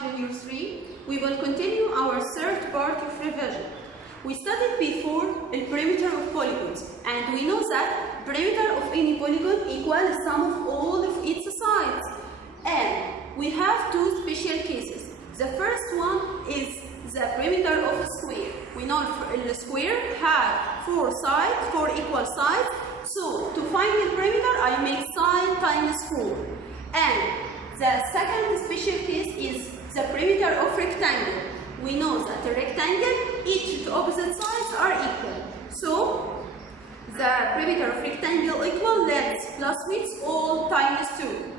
Year 3, we will continue our third part of revision. We studied before the perimeter of polygons, and we know that perimeter of any polygon equals the sum of all of its sides. And we have two special cases. The first one is the perimeter of a square. We know the square has four equal sides. So to find the perimeter, I make side times 4. And the second special case is the perimeter of rectangle. We know that a rectangle, each to opposite sides are equal. So the perimeter of rectangle equal length plus width all times 2.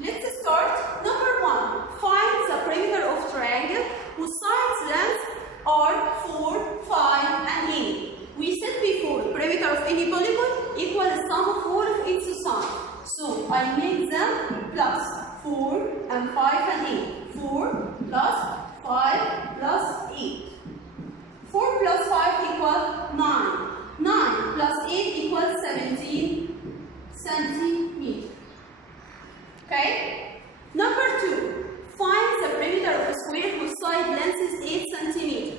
Let's start. Number 1. Find the perimeter of triangle whose sides lengths are 4, 5, and 8. We said before, perimeter of any polygon equals the sum of all of its sides. So I make them plus 4 and 5 and 8. 4 plus 5 plus 8. 4 plus 5 equals 9. 9 plus 8 equals 17 centimeters. Okay? Number 2. Find the perimeter of a square whose side length is 8 centimeters.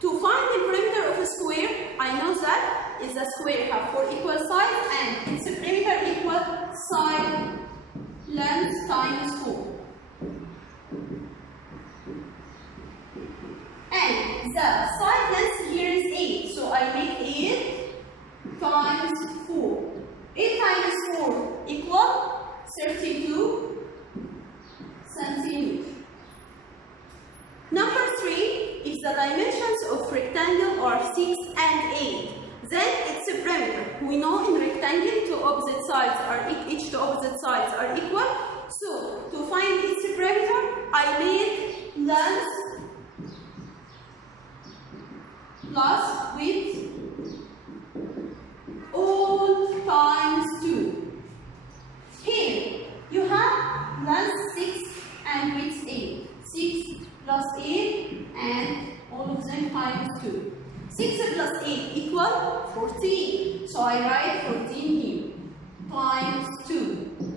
To find the perimeter of a square, I know that is a square have 4 equal sides and its perimeter equals side length times 4. And the side length here is 8, so I make 8 times 4. 8 times 4 equals 32 centimeters. Number 3, if the dimensions of rectangle are 6 and 8, then its a perimeter. We know in rectangle each to opposite sides are equal. So to find its perimeter, I make length plus width all times 2. Here you have length 6 and width 8. 6 plus 8 and all of them times 2. 6 plus 8 equal 14. So I write 14 here times 2.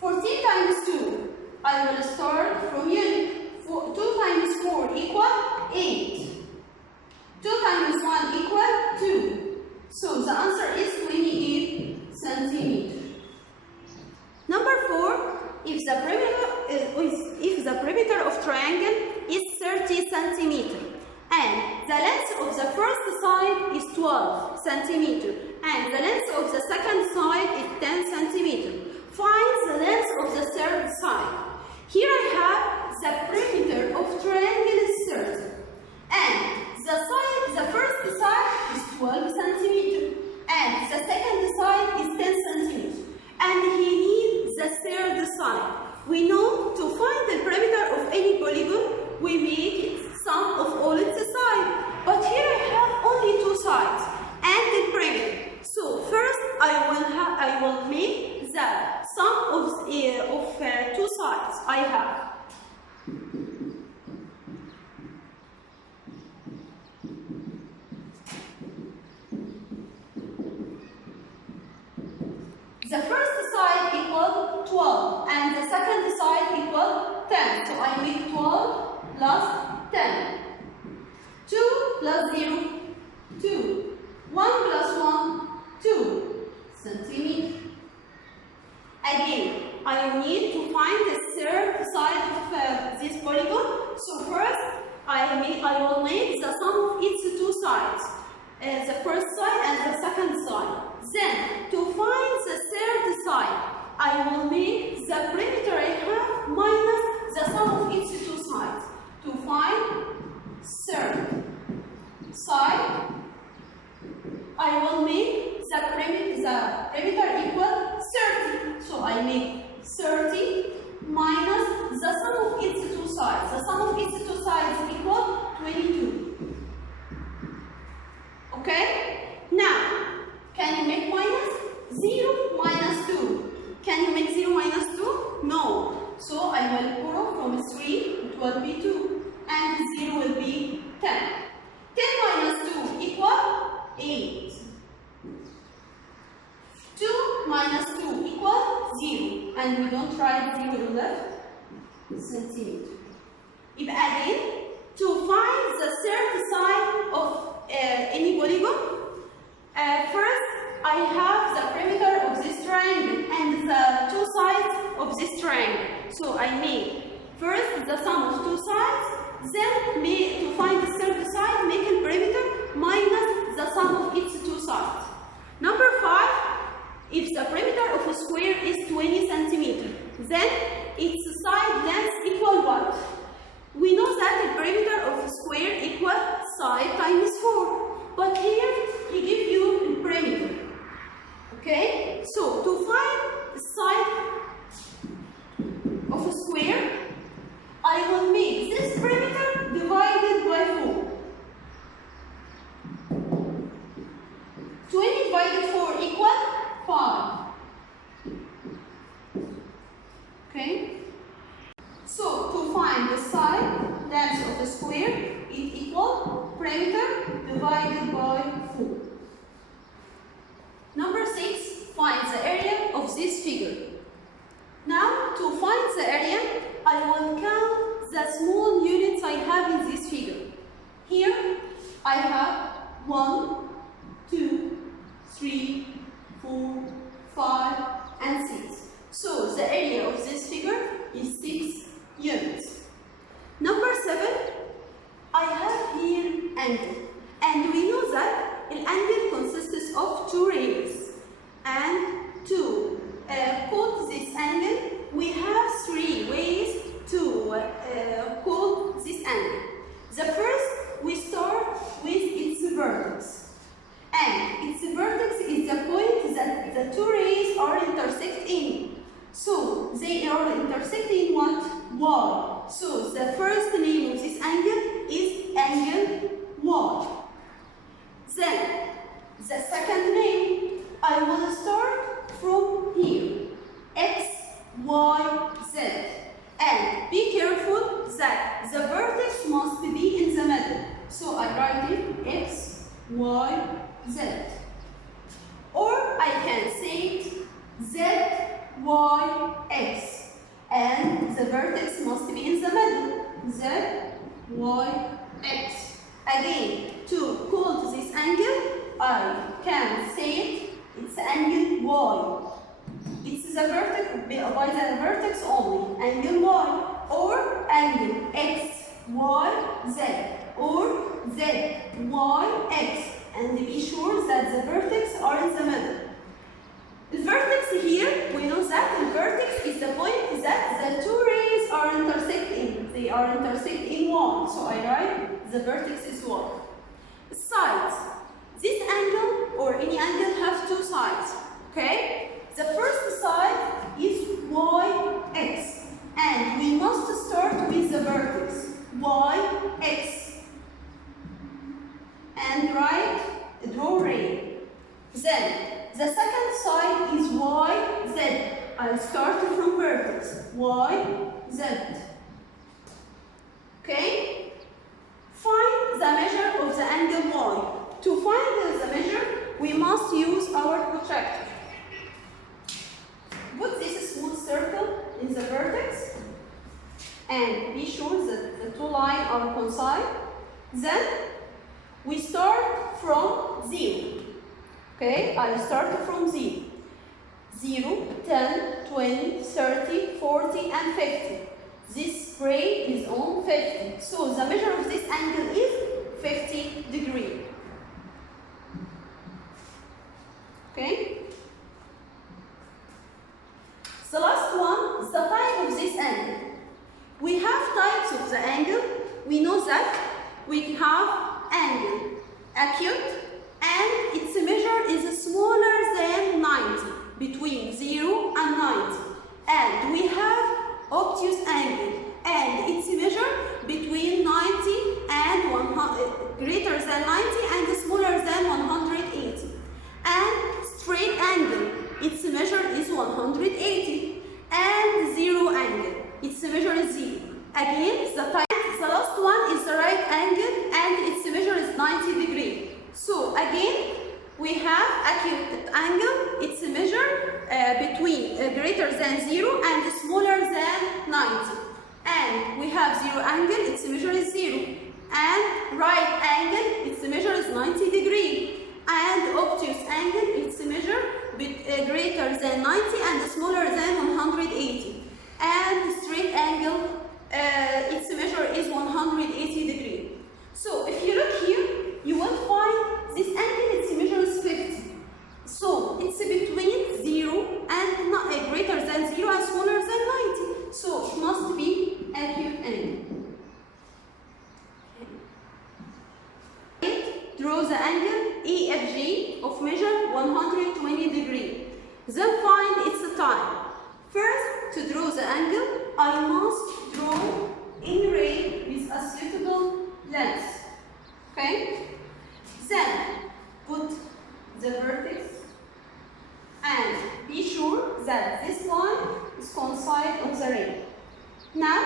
14 times 2, I will start from here. 2 times 4 equal 8. 2 times 1 equal 2. So the answer is 28 centimeters. Number 4, if the perimeter of triangle is 30 centimeters and the length of the first side is 12 centimeters and the length of the second side is 10 centimeters, find the length of the third side. Here I have the perimeter of triangle is 30 and the first side is 12 centimeters and the second side is 10 centimeters and he needs the third side. We know to find the perimeter of any polygon, we make it sum of all its sides. But here I have only 2 sides and the perimeter. So first I will make the sum of 2 sides I have. The first side equals 12 and the second side equals 10. So I make 12 plus 10. 2 plus 0, 2. 1 plus 1, 2 centimeters. Again, I need to find the third side of this polygon. So first, I will make the sum of its 2 sides. The first side and the second side. Then, to find the third side, I will make the perimeter I have minus the sum of its 2 sides. To find third side, I will make the perimeter equal 30. So I make 30 minus the sum of its 2 sides. The sum of its 2 sides equal 22. Okay? Now, can you make minus? 0 minus 2. Can you make 0 minus 2? No. So I will borrow from 3, it will be 2. And 0 will be 10. 10 minus 2 equal 8. 2 minus 2 equal 0. And we don't write 0 on left. centimeter. يبقى again, to find the third side of any polygon, first I have the perimeter of this triangle and the two sides of this triangle. So I make first the sum of two sides, then to find the third side, make a perimeter minus the sum of its two sides. Number 5, if the perimeter of a square is 20 centimeters, then its side length equal what? We know that the perimeter of a square equals side times 4. But here he gives you a perimeter. Okay? So to find the side of a square, I will make this perimeter divided by 4. 20 divided 4 equal 5. Okay? So to find the side length of the square, it equals perimeter divided by 4. Number 6, find the area of this figure. Now, to find the area, I will count the small units I have in this figure. Here, I have 1, 2, 3, 4, 5, and 6. So, the area of this figure is 6 units. Number 7, I have here angle. And we know that an angle consists of two rays. And to quote this angle, we have 3 ways to quote this angle. The first, we start with its vertex. And its vertex is the point that the two rays are intersecting. So they are intersecting what? Y. So the first name of this angle is angle Y. Then the second name, I will start from here. X, Y, Z. And be careful that the vertex must be in the middle. So I write it X, Y, Z. Or I can say it Z, Y, X. And the vertex must be in the middle. Z, Y, X. Again, to quote this angle, I can say it, it's angle Y. It's the vertex, by the vertex only, angle Y. Or angle X, Y, Z. Or Z, Y, X. And be sure that the vertex are in the middle. The vertex here, we know that the vertex is the point that the two rays are intersecting. They are intersecting one. So I write the vertex is 1. Sides. This angle or any angle has two sides. Okay? The first side is YX. And we must start with the vertex. YX. And draw ray. Then the second side is YZ. I'll start from vertex. YZ. Okay? Find the measure of the angle Y. To find the measure, we must use our protractor. Put this small circle in the vertex and be sure that the two lines are coincide. Then we start from 0. Okay, I start from 0. 0, 10, 20, 30, 40, and 50. This ray is on 50. So the measure of this angle is 50 degrees. Okay? The last one is the type of this angle. We have types of the angle. We know that we have angle acute and its measure is smaller than 90, between 0 and 90. And we have obtuse angle and its measure between 90 and 100, greater than 90 and smaller than 180. And straight angle, its measure is 180. And zero angle, its measure is 0. Again, the last one is the right angle and its measure is 90 degrees. So again, we have acute angle, its measure between greater than 0 and smaller than 90. And have zero angle, its measure is 0. And right angle, its measure is 90 degrees. And obtuse angle, its measure greater than 90 and smaller than 180. And straight angle, its measure is 180 degrees. So if you look here, you will find this angle, its measure is 50. So it's between 0 and not, greater than 0 and smaller than 90. So it must be acute angle. Draw the angle EFG of measure 120 degrees. Then find its time. First, to draw the angle, I must draw in ray with a suitable length. Okay? Then put the vertex and be sure that this line is coincide on the ray. Now,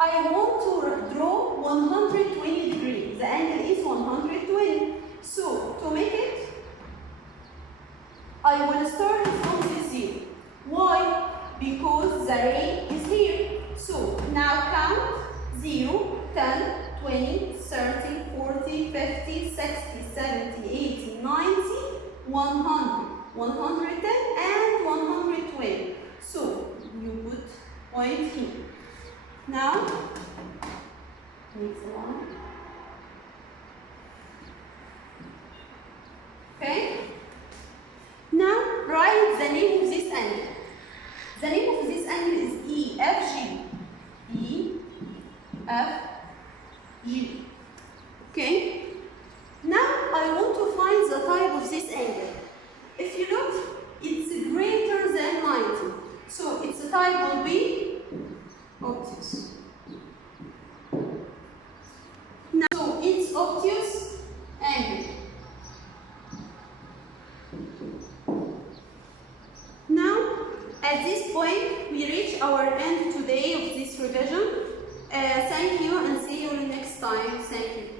I want to draw 120 degrees. The angle is 120. So, to make it, I will start from this 0. Why? Because the ray is here. So, now count 0, 10, 20, 30, 40, 50, 60, 70, 80, 90, 100, 110, and 120. So, you put point here. Now, next one. Okay? Now, write the name of this angle. The name of this angle is EFG. EFG. Okay? Now, I want to find the type of this angle. If you look, it's greater than 90. So, its type will be obtuse. Now, so it's obtuse angle. Now, at this point, we reach our end today of this revision. Thank you and see you next time. Thank you.